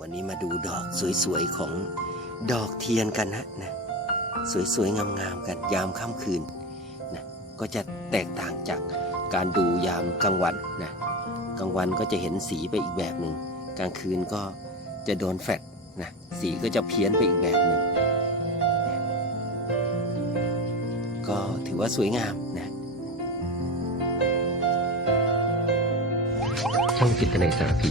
วันนี้มาดูดอกสวยๆของดอกเทียนกันนะนะ สวยๆงามๆกันยามค่ำคืนนะก็จะแตกต่างจากการดูยามกลางวันนะกลางวันก็จะเห็นสีไปอีกแบบหนึ่งกลางคืนก็จะโดนแฟลชนะสีก็จะเพี้ยนไปอีกแบบหนึ่งก็ถือว่าสวยงามนะช่องจิตนาสารพี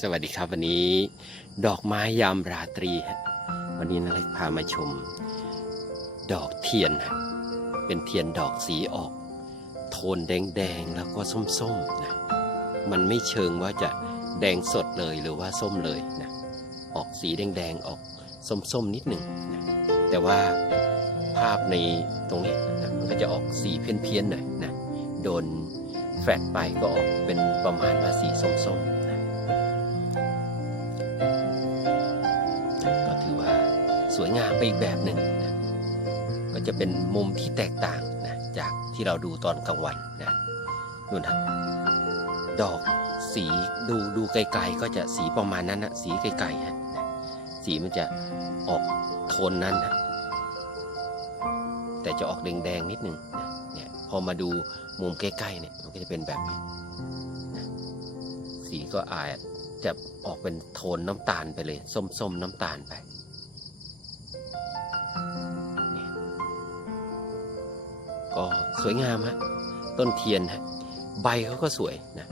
สวัสดีครับวันนี้ดอกไม้ยามราตรีฮะวันนี้นาเล็กพามาชม ดอกเทียน เป็นเทียนดอกสีออก โทนแดงๆแล้วก็ส้มๆนะมันไม่เชิงว่าจะแดงสดเลยหรือว่าส้มเลยนะออกสีแดงๆออกส้มๆนิดหนึ่งนะแต่ว่าภาพในตรงนี้นะมันก็จะออกสีเพี้ยนๆหน่อยนะโดนแฟลชไปก็ออกเป็นประมาณว่าสีส้มๆ งามไปอีกแบบหนึ่งนะก็จะเป็นมุมที่แตกต่างนะจากที่เราดูตอนกลางวันนะนู่นนะดอกสีดูดูไกลๆก็จะสีประมาณนั้นนะสีไกลๆฮะนะสีมันจะออกโทนนั้นนะแต่จะออกแดงๆนิดนึงนะเนี่ยพอมาดูมุมใกล้ๆเนี่ยมันก็จะเป็นแบบนี้นะสีก็อาจจะออกเป็นโทนน้ำตาลไปเลย ส้มๆน้ำตาลไป ก็สวยงามฮะต้นเทียนฮะใบเขาก็สวยนะ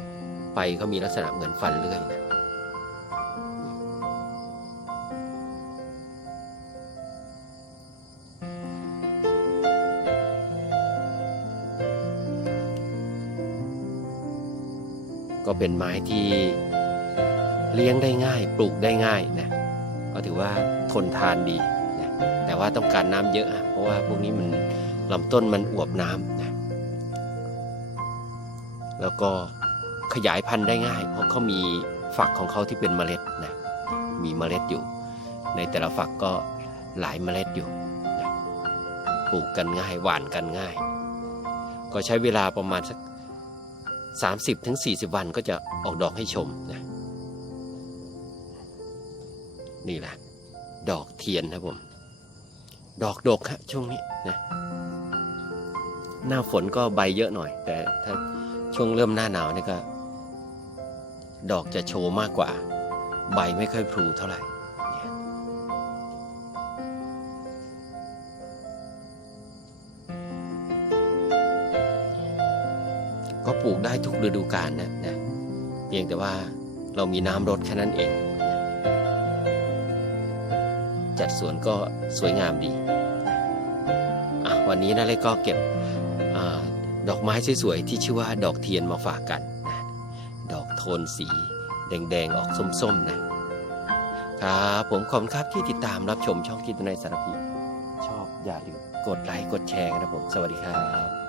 ใบเขามีลักษณะเหมือนฟันเลื่อยนะก็เป็นไม้ที่เลี้ยงได้ง่าย ปลูกได้ง่ายนะก็ถือว่าทนทานดีนะแต่ว่าต้องการน้ำเยอะอะเพราะว่าพวกนี้มัน ลำต้นมันอวบน้ำนะแล้วก็ขยายพันธุ์ได้ง่าย เพราะเขามีฝักของเขาที่เป็นเมล็ดนะมีเมล็ดอยู่ ในแต่ละฝักก็หลายเมล็ดอยู่นะปลูกกันง่ายหว่านกันง่าย ก็ใช้เวลาประมาณสัก 30-40ถึง40วันก็จะออกดอกให้ชมนะนี่แหละดอกเทียนครับผม ดอกดกฮะช่วงนี้นะ หน้าฝนก็ใบเยอะหน่อย แต่ถ้าช่วงเริ่มหน้าหนาวนี่ก็ ดอกจะโชว์มากกว่า ใบไม่ค่อยพลูเท่าไหร่ก็ปลูกได้ทุกฤดูกาลนะนะเพียงแต่ว่าเรามีน้ำรดแค่นั้นเอง จัดสวนก็สวยงามดี อะ วันนี้นะเล็กก็เก็บ ดอกไม้สวยๆที่ชื่อว่าดอกเทียนมาฝากกันนะดอกโทนสีแดงๆออกส้มๆนะครับผมขอบคุณครับที่ติดตามรับชมช่องกินในสารพีชอบอย่าลืมกดไลค์กดแชร์นะครับผมสวัสดีครับ